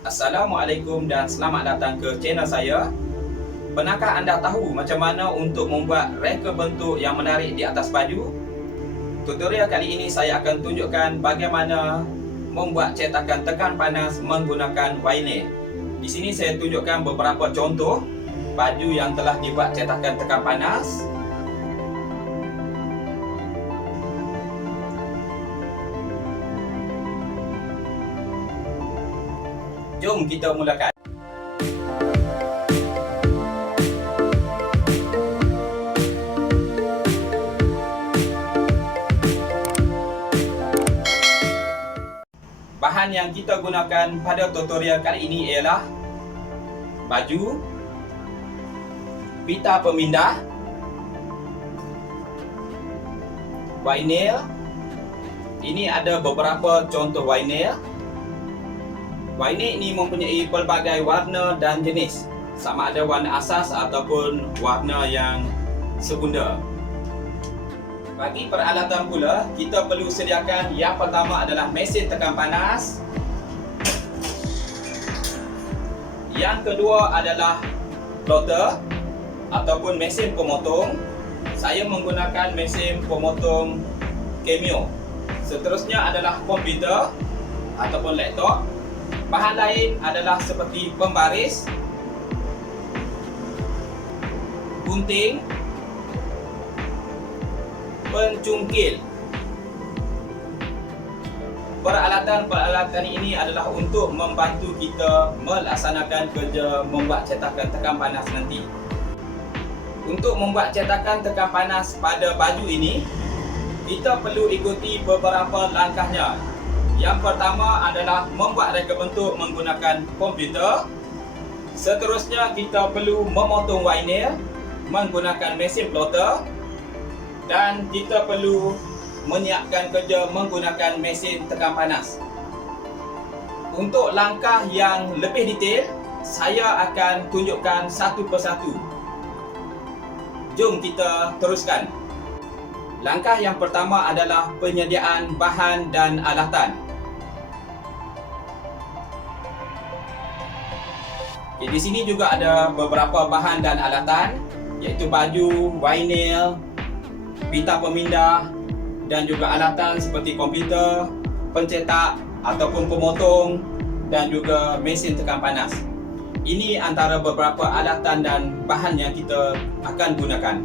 Assalamualaikum dan selamat datang ke channel saya. Pernahkah anda tahu macam mana untuk membuat reka bentuk yang menarik di atas baju? Tutorial kali ini saya akan tunjukkan bagaimana membuat cetakan tekan panas menggunakan vinyl. Di sini saya tunjukkan beberapa contoh baju yang telah dibuat cetakan tekan panas. Jom kita mulakan. Bahan yang kita gunakan pada tutorial kali ini ialah baju, pita pemindah, vinyl. Ini ada beberapa contoh vinyl. Vinyl ini mempunyai pelbagai warna dan jenis, sama ada warna asas ataupun warna yang sekunda. Bagi peralatan pula, kita perlu sediakan yang pertama adalah mesin tekan panas. Yang kedua adalah plotter ataupun mesin pemotong. Saya menggunakan mesin pemotong Cameo. Seterusnya adalah komputer ataupun laptop. Bahan lain adalah seperti pembaris, gunting, pencungkil. Peralatan ini adalah untuk membantu kita melaksanakan kerja membuat cetakan tekan panas nanti. Untuk membuat cetakan tekan panas pada baju ini, kita perlu ikuti beberapa langkahnya. Yang pertama adalah membuat reka bentuk menggunakan komputer. Seterusnya kita perlu memotong vinyl menggunakan mesin plotter. Dan kita perlu menyiapkan kerja menggunakan mesin tekan panas. Untuk langkah yang lebih detail, saya akan tunjukkan satu persatu. Jom kita teruskan. Langkah yang pertama adalah penyediaan bahan dan alatan. Di sini juga ada beberapa bahan dan alatan, iaitu baju, vinyl, pita pemindah dan juga alatan seperti komputer, pencetak ataupun pemotong dan juga mesin tekan panas. Ini antara beberapa alatan dan bahan yang kita akan gunakan.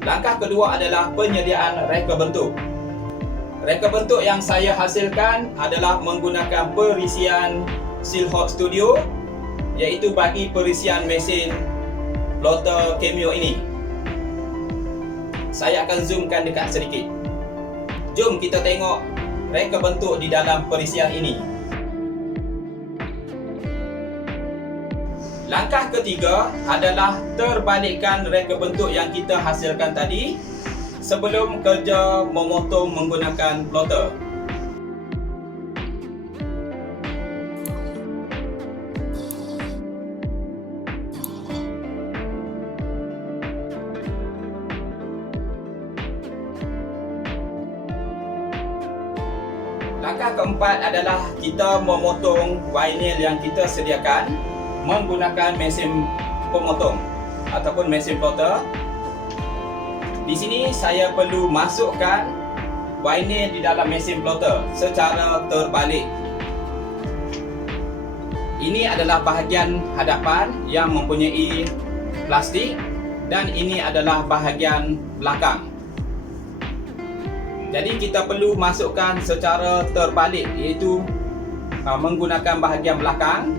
Langkah kedua adalah penyediaan reka bentuk. Reka bentuk yang saya hasilkan adalah menggunakan perisian Silhouette Studio, iaitu bagi perisian mesin plotter Cameo ini. Saya akan zoomkan dekat sedikit. Jom kita tengok reka bentuk di dalam perisian ini. Langkah ketiga adalah terbalikkan reka bentuk yang kita hasilkan tadi sebelum kerja memotong menggunakan plotter. Langkah keempat adalah kita memotong vinyl yang kita sediakan menggunakan mesin pemotong ataupun mesin plotter. Di sini saya perlu masukkan vinyl di dalam mesin plotter secara terbalik. Ini adalah bahagian hadapan yang mempunyai plastik dan ini adalah bahagian belakang. Jadi kita perlu masukkan secara terbalik, iaitu menggunakan bahagian belakang.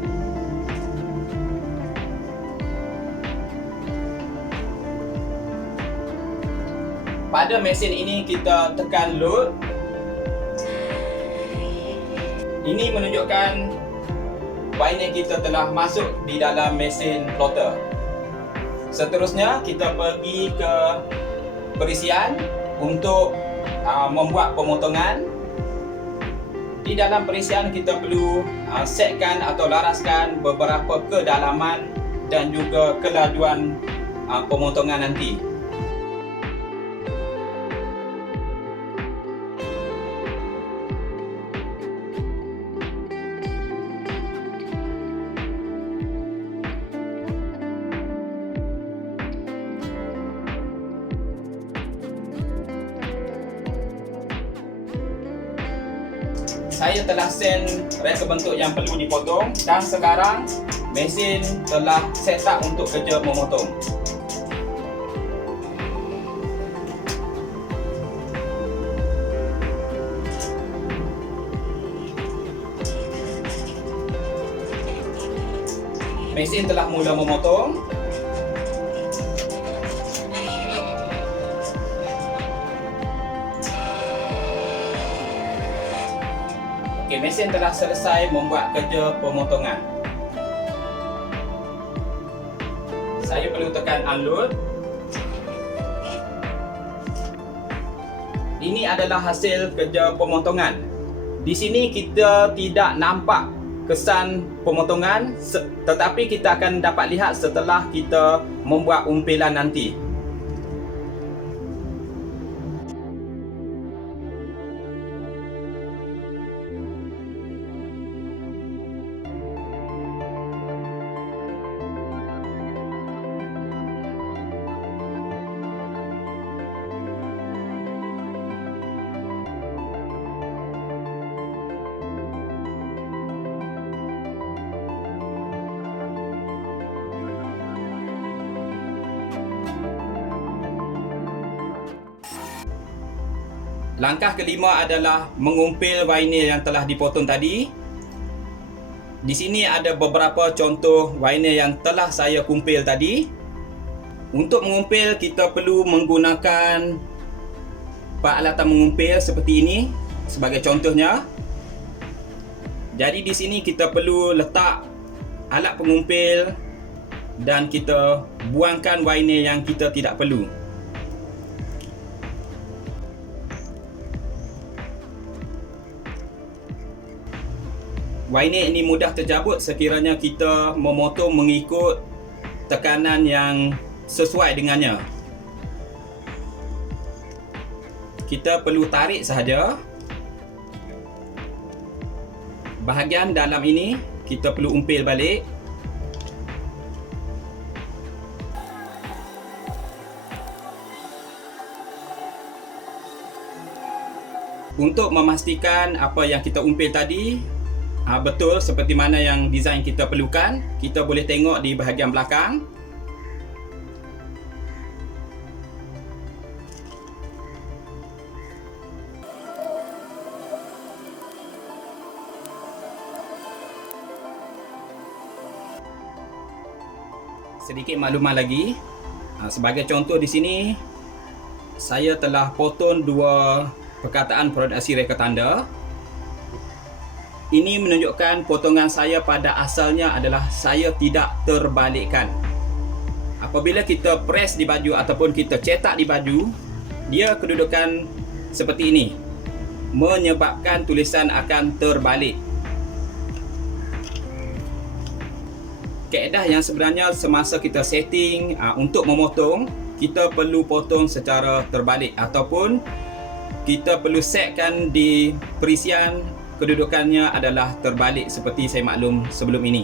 Pada mesin ini kita tekan load. Ini menunjukkan vinyl kita telah masuk di dalam mesin plotter. Seterusnya kita pergi ke perisian untuk membuat pemotongan. Di dalam perisian kita perlu setkan atau laraskan beberapa kedalaman dan juga kelajuan pemotongan nanti. saya telah send reka bentuk yang perlu dipotong dan sekarang mesin telah set up untuk kerja memotong. Mesin telah mula memotong. Okey, mesin telah selesai membuat kerja pemotongan. Saya perlu tekan unload. Ini adalah hasil kerja pemotongan. Di sini kita tidak nampak kesan pemotongan, tetapi kita akan dapat lihat setelah kita membuat umpilan nanti. Langkah kelima adalah mengumpil vinyl yang telah dipotong tadi. Di sini ada beberapa contoh vinyl yang telah saya kumpil tadi. Untuk mengumpil, kita perlu menggunakan peralatan mengumpil seperti ini sebagai contohnya. Jadi di sini kita perlu letak alat pengumpil dan kita buangkan vinyl yang kita tidak perlu. Vinyl ini mudah terjabut sekiranya kita memotong mengikut tekanan yang sesuai dengannya. Kita perlu tarik sahaja. Bahagian dalam ini kita perlu umpil balik. Untuk memastikan apa yang kita umpil tadi betul seperti mana yang desain kita perlukan, kita boleh tengok di bahagian belakang. Sedikit makluman lagi. Sebagai contoh di sini, saya telah potong dua perkataan produksi reka tanda. Ini menunjukkan potongan saya pada asalnya adalah saya tidak terbalikkan. Apabila kita press di baju ataupun kita cetak di baju, dia kedudukan seperti ini, menyebabkan tulisan akan terbalik. Kaedah yang sebenarnya semasa kita setting untuk memotong, kita perlu potong secara terbalik ataupun kita perlu setkan di perisian kedudukannya adalah terbalik seperti saya maklum sebelum ini.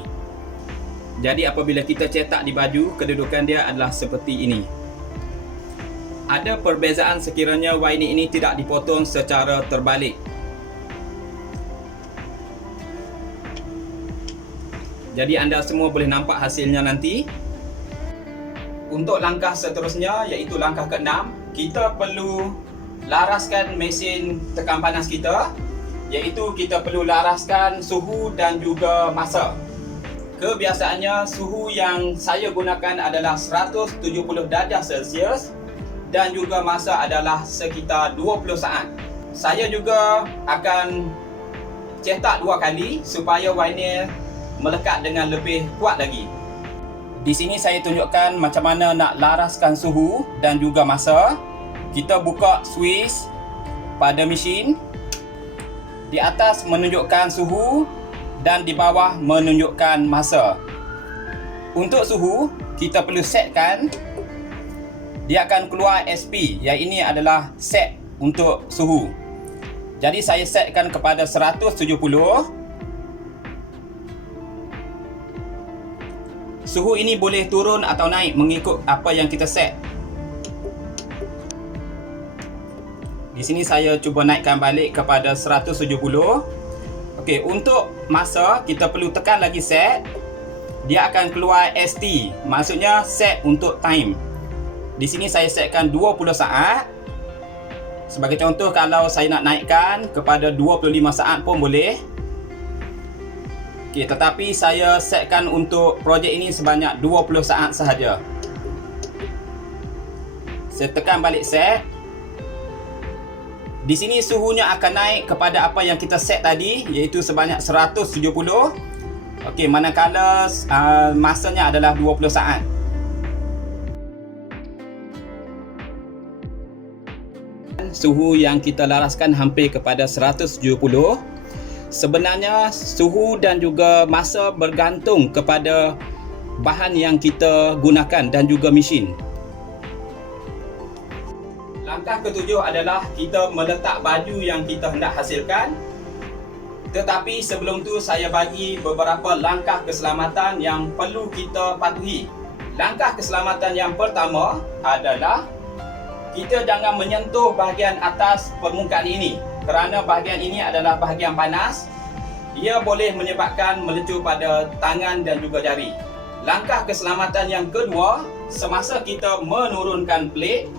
Jadi apabila kita cetak di baju, kedudukan dia adalah seperti ini. Ada perbezaan sekiranya vinyl ini tidak dipotong secara terbalik. Jadi anda semua boleh nampak hasilnya nanti. Untuk langkah seterusnya, iaitu langkah ke-6, kita perlu laraskan mesin tekan panas kita, iaitu kita perlu laraskan suhu dan juga masa. Kebiasaannya suhu yang saya gunakan adalah 170 darjah Celsius dan juga masa adalah sekitar 20 saat. Saya juga akan cetak 2 kali supaya vinyl melekat dengan lebih kuat lagi. Di sini saya tunjukkan macam mana nak laraskan suhu dan juga masa. Kita buka switch pada mesin. Di atas menunjukkan suhu dan di bawah menunjukkan masa. Untuk suhu, kita perlu setkan. Dia akan keluar SP, yang ini adalah set untuk suhu. Jadi saya setkan kepada 170. Suhu ini boleh turun atau naik mengikut apa yang kita set. Di sini saya cuba naikkan balik kepada 170. Okey, untuk masa kita perlu tekan lagi set. Dia akan keluar ST, maksudnya set untuk time. Di sini saya setkan 20 saat. Sebagai contoh, kalau saya nak naikkan kepada 25 saat pun boleh. Okey, tetapi saya setkan untuk projek ini sebanyak 20 saat sahaja. Saya tekan balik set. Di sini suhunya akan naik kepada apa yang kita set tadi, iaitu sebanyak 170. Okey, manakala masanya adalah 20 saat. Suhu yang kita laraskan hampir kepada 170. Sebenarnya suhu dan juga masa bergantung kepada bahan yang kita gunakan dan juga mesin. Langkah ketujuh adalah kita meletak baju yang kita hendak hasilkan. Tetapi sebelum tu saya bagi beberapa langkah keselamatan yang perlu kita patuhi. Langkah keselamatan yang pertama adalah kita jangan menyentuh bahagian atas permukaan ini, kerana bahagian ini adalah bahagian panas. Ia boleh menyebabkan melecur pada tangan dan juga jari. Langkah keselamatan yang kedua, semasa kita menurunkan plate,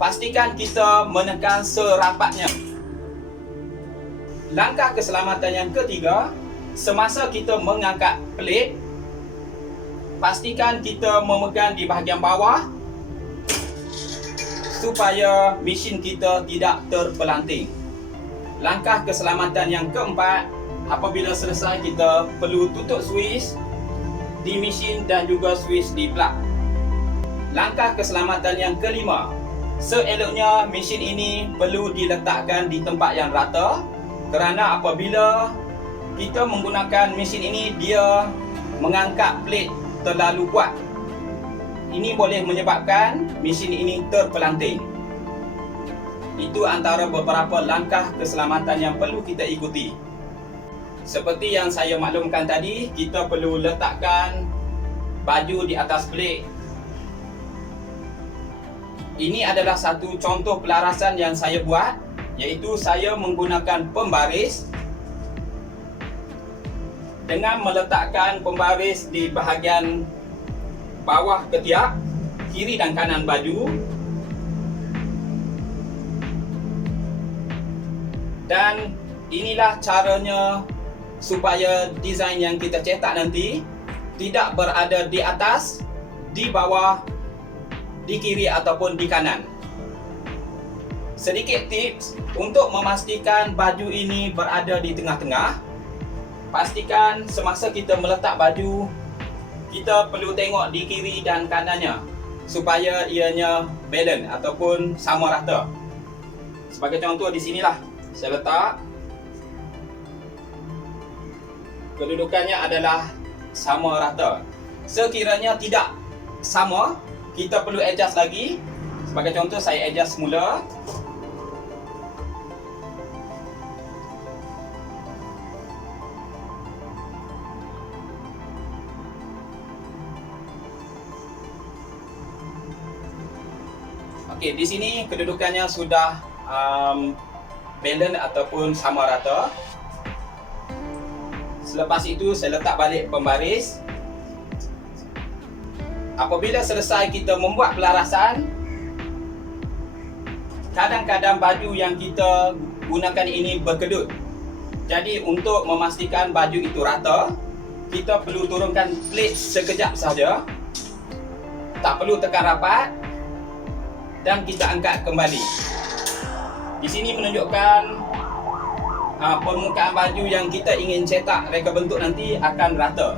pastikan kita menekan serapatnya. Langkah keselamatan yang ketiga, semasa kita mengangkat plate, pastikan kita memegang di bahagian bawah supaya mesin kita tidak terpelanting. Langkah keselamatan yang keempat, apabila selesai kita perlu tutup switch di mesin dan juga switch di plug. Langkah keselamatan yang kelima, seeloknya mesin ini perlu diletakkan di tempat yang rata, kerana apabila kita menggunakan mesin ini, dia mengangkat plate terlalu kuat. Ini boleh menyebabkan mesin ini terpelanting. Itu antara beberapa langkah keselamatan yang perlu kita ikuti. Seperti yang saya maklumkan tadi, kita perlu letakkan baju di atas plate. Ini adalah satu contoh pelarasan yang saya buat, iaitu saya menggunakan pembaris dengan meletakkan pembaris di bahagian bawah ketiak, kiri dan kanan baju. Dan inilah caranya supaya desain yang kita cetak nanti tidak berada di atas, di bawah, di kiri ataupun di kanan. Sedikit tips untuk memastikan baju ini berada di tengah-tengah. Pastikan semasa kita meletak baju, kita perlu tengok di kiri dan kanannya supaya ianya balance ataupun sama rata. Sebagai contoh, di sinilah saya letak. Kedudukannya adalah sama rata. Sekiranya tidak sama, kita perlu adjust lagi. Sebagai contoh, saya adjust semula. Okey, di sini kedudukannya sudah balance ataupun sama rata. Selepas itu saya letak balik pembaris. Apabila selesai kita membuat pelarasan, kadang-kadang baju yang kita gunakan ini berkedut. Jadi untuk memastikan baju itu rata, kita perlu turunkan plate sekejap saja. Tak perlu tekan rapat. Dan kita angkat kembali. Di sini menunjukkan permukaan baju yang kita ingin cetak reka bentuk nanti akan rata.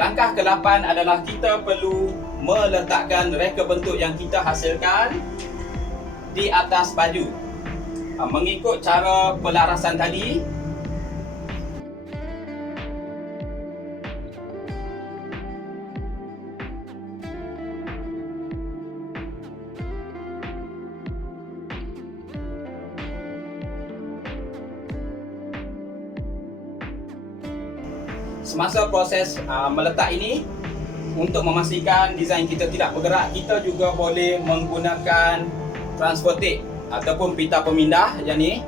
Langkah ke-8 adalah kita perlu meletakkan reka bentuk yang kita hasilkan di atas baju. Mengikut cara pelarasan tadi, semasa proses meletak ini, untuk memastikan desain kita tidak bergerak, kita juga boleh menggunakan transfer tape ataupun pita pemindah yang ni.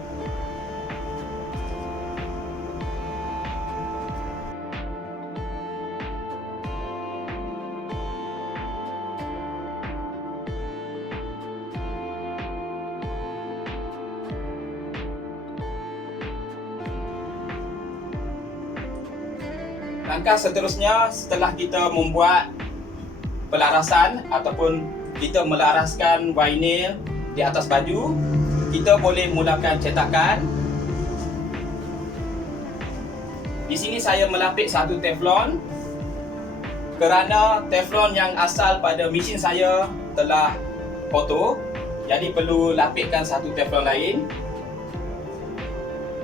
Langkah seterusnya setelah kita membuat pelarasan ataupun kita melaraskan vinyl di atas baju, kita boleh mulakan cetakan. Di sini saya melapik satu teflon kerana teflon yang asal pada mesin saya telah kotor, jadi perlu lapikkan satu teflon lain.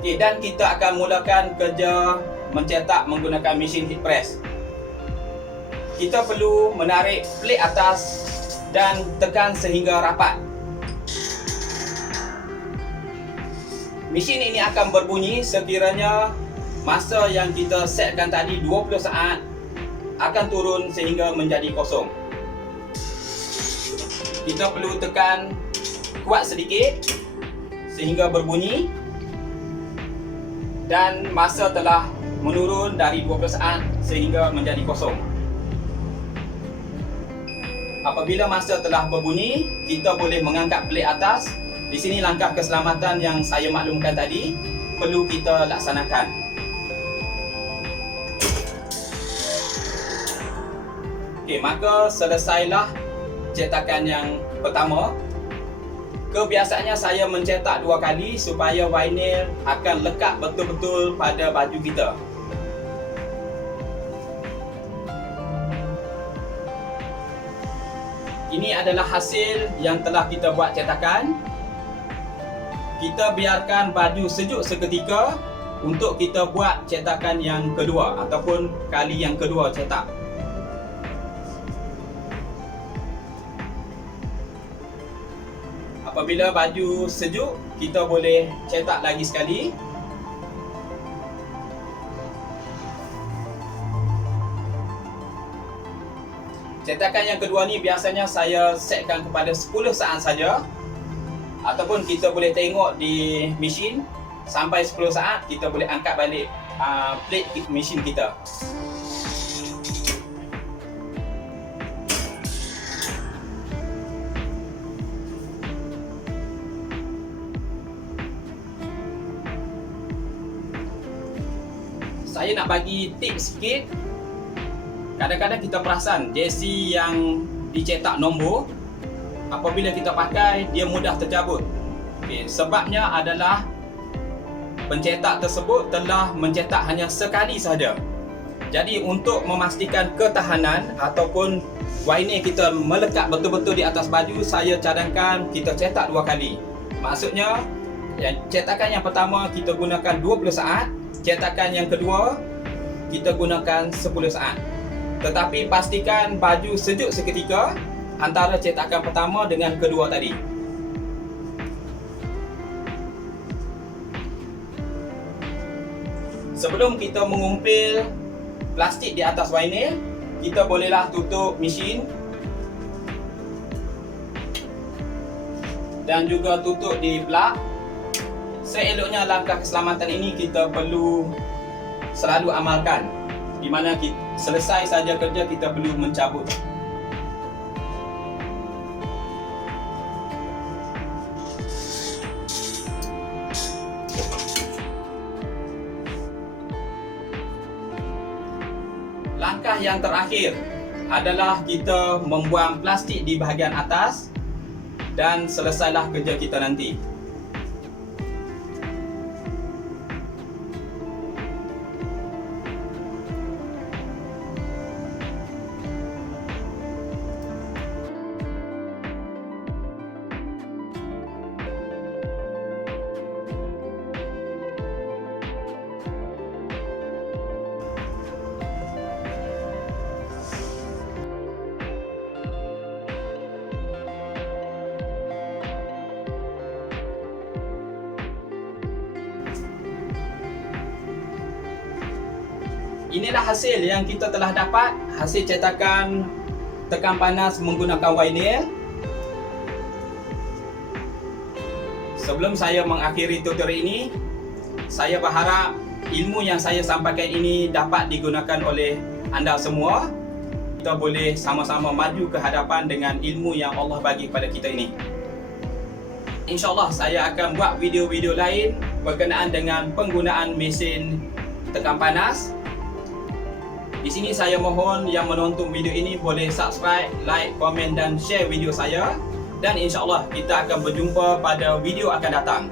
Okey, dan kita akan mulakan kerja mencetak menggunakan mesin heat press. Kita perlu menarik plate atas dan tekan sehingga rapat. Mesin ini akan berbunyi sekiranya masa yang kita setkan tadi 20 saat akan turun sehingga menjadi kosong. Kita perlu tekan kuat sedikit sehingga berbunyi, dan masa telah menurun dari 20 saat sehingga menjadi kosong. Apabila masa telah berbunyi, kita boleh mengangkat plate atas. Di sini langkah keselamatan yang saya maklumkan tadi perlu kita laksanakan. Okey, maka selesailah cetakan yang pertama. Kebiasaannya saya mencetak 2 kali supaya vinyl akan lekat betul-betul pada baju kita. Ini adalah hasil yang telah kita buat cetakan. Kita biarkan baju sejuk seketika untuk kita buat cetakan yang kedua ataupun kali yang kedua cetak. Apabila baju sejuk, kita boleh cetak lagi sekali. Cetakan yang kedua ni biasanya saya setkan kepada 10 saat saja, ataupun kita boleh tengok di mesin sampai 10 saat kita boleh angkat balik plate mesin kita. Saya nak bagi tips sikit. Kadang-kadang kita perasan jersey yang dicetak nombor, apabila kita pakai dia mudah tercabut. Okay, sebabnya adalah pencetak tersebut telah mencetak hanya sekali sahaja. Jadi untuk memastikan ketahanan ataupun vinyl kita melekat betul-betul di atas baju, saya cadangkan kita cetak 2 kali. Maksudnya cetakan yang pertama kita gunakan 20 saat, cetakan yang kedua kita gunakan 10 saat. Tetapi pastikan baju sejuk seketika antara cetakan pertama dengan kedua tadi. Sebelum kita mengumpil plastik di atas vinyl, kita bolehlah tutup mesin dan juga tutup di plug. Seeloknya langkah keselamatan ini kita perlu selalu amalkan, di mana kita selesai saja kerja kita perlu mencabut. Langkah yang terakhir adalah kita membuang plastik di bahagian atas dan selesailah kerja kita nanti. Inilah hasil yang kita telah dapat, hasil cetakan tekan panas menggunakan vinyl. Sebelum saya mengakhiri tutorial ini, saya berharap ilmu yang saya sampaikan ini dapat digunakan oleh anda semua. Kita boleh sama-sama maju ke hadapan dengan ilmu yang Allah bagi kepada kita ini. InsyaAllah saya akan buat video-video lain berkenaan dengan penggunaan mesin tekan panas. Di sini saya mohon yang menonton video ini boleh subscribe, like, komen dan share video saya. Dan insyaAllah kita akan berjumpa pada video akan datang.